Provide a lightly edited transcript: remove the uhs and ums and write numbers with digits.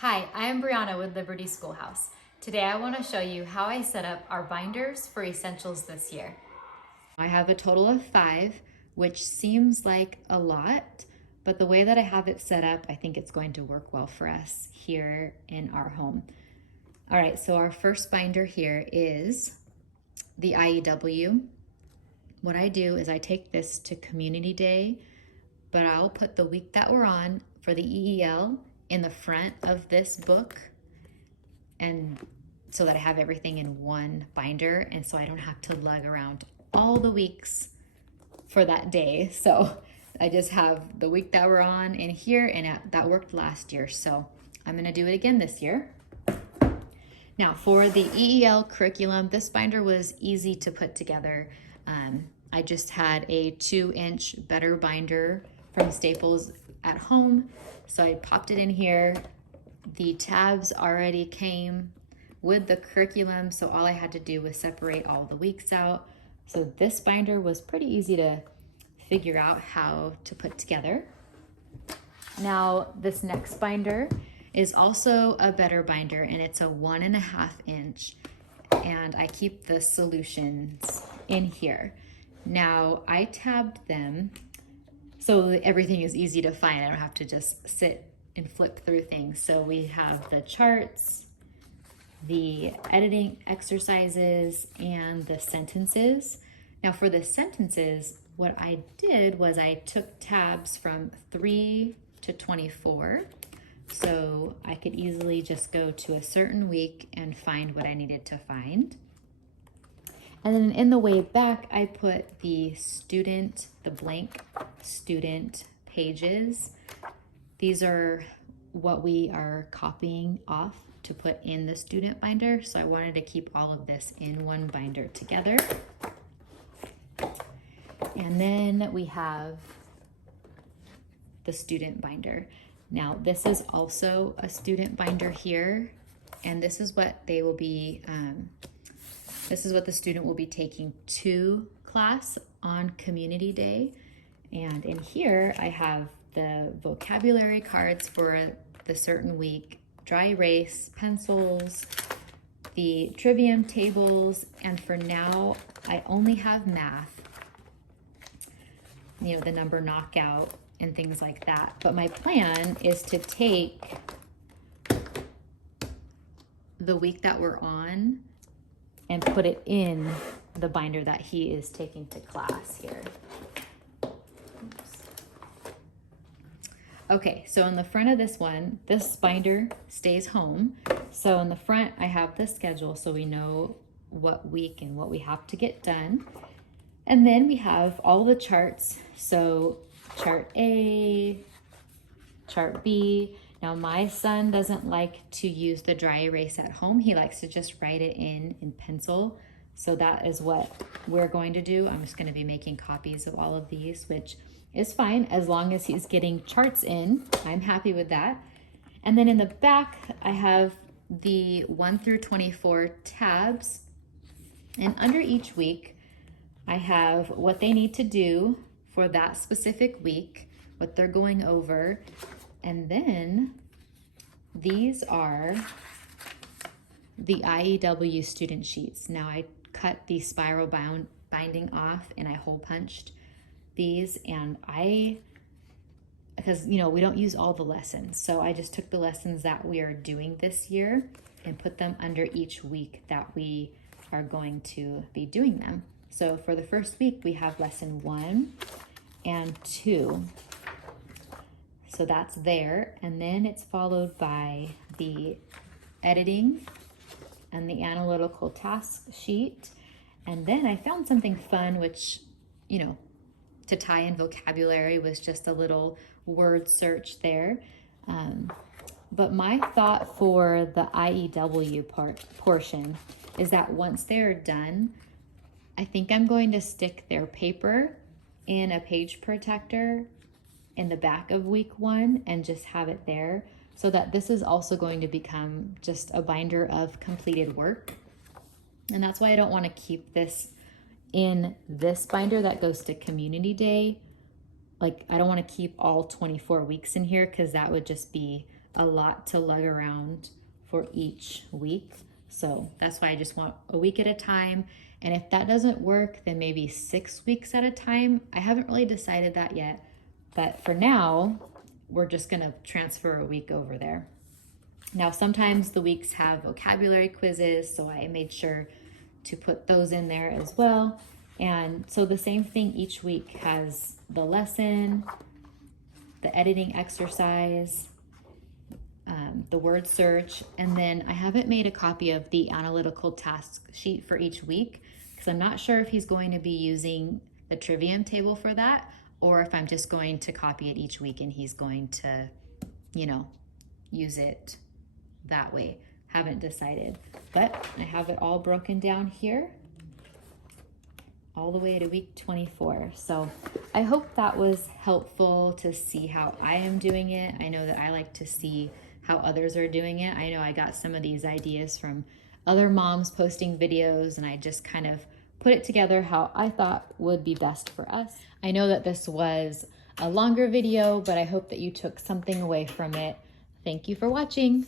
Hi, I'm Brianna with Liberty Schoolhouse. Today I want to show you how I set up our binders for essentials this year. I have a total of 5, which seems like a lot, but the way that I have it set up, I think it's going to work well for us here in our home. All right, so our first binder here is the IEW. What I do is I take this to Community Day, but I'll put the week that we're on for the EEL in the front of this book, and so that I have everything in one binder, and so I don't have to lug around all the weeks for that day. So I just have the week that we're on in here, and that worked last year, so I'm gonna do it again this year. Now for the EEL curriculum, this binder was easy to put together. I just had a 2-inch better binder from Staples at home, so I popped it in here. The tabs already came with the curriculum, so all I had to do was separate all the weeks out. So this binder was pretty easy to figure out how to put together. Now this next binder is also a better binder, and it's a 1.5 inch, and I keep the solutions in here. Now I tabbed them so everything is easy to find. I don't have to just sit and flip through things. So we have the charts, the editing exercises, and the sentences. Now for the sentences, what I did was I took tabs from 3 to 24. So I could easily just go to a certain week and find what I needed to find. And then in the way back, I put the blank student pages. These are what we are copying off to put in the student binder. So I wanted to keep all of this in one binder together. And then we have the student binder. Now this is also a student binder here, and this is what they will be, this is what the student will be taking to class on Community Day. And in here I have the vocabulary cards for the certain week, dry erase, pencils, the trivium tables, and for now I only have math, you know, the number knockout and things like that. But my plan is to take the week that we're on and put it in the binder that he is taking to class here. Oops. Okay, so in the front of this one, this binder stays home. So in the front, I have the schedule so we know what week and what we have to get done. And then we have all the charts. So chart A, chart B. Now my son doesn't like to use the dry erase at home. He likes to just write it in pencil. So that is what we're going to do. I'm just going to be making copies of all of these, which is fine as long as he's getting charts in. I'm happy with that. And then in the back, I have the 1 through 24 tabs. And under each week, I have what they need to do for that specific week, what they're going over. And then these are the Iew Student Sheets. Now I cut the spiral binding off and I hole punched these, and because you know we don't use all the lessons, so I just took the lessons that we are doing this year and put them under each week that we are going to be doing them. So for the first week we have lesson 1 and 2. So that's there, and then it's followed by the editing and the analytical task sheet. And then I found something fun, which, you know, to tie in vocabulary was just a little word search there. But my thought for the IEW portion is that once they're done, I think I'm going to stick their paper in a page protector in the back of week 1 and just have it there, so that this is also going to become just a binder of completed work. And that's why I don't want to keep this in this binder that goes to Community Day. Like, I don't want to keep all 24 weeks in here because that would just be a lot to lug around for each week. So that's why I just want a week at a time. And if that doesn't work, then maybe 6 weeks at a time. I haven't really decided that yet, but for now, we're just gonna transfer a week over there. Now, sometimes the weeks have vocabulary quizzes, so I made sure to put those in there as well. And so the same thing each week has the lesson, the editing exercise, the word search, and then I haven't made a copy of the analytical task sheet for each week because I'm not sure if he's going to be using the trivium table for that or if I'm just going to copy it each week and he's going to, you know, use it that way. Haven't decided, but I have it all broken down here all the way to week 24. So I hope that was helpful to see how I am doing it. I know that I like to see how others are doing it. I know I got some of these ideas from other moms posting videos and I just kind of put it together how I thought would be best for us. I know that this was a longer video, but I hope that you took something away from it. Thank you for watching.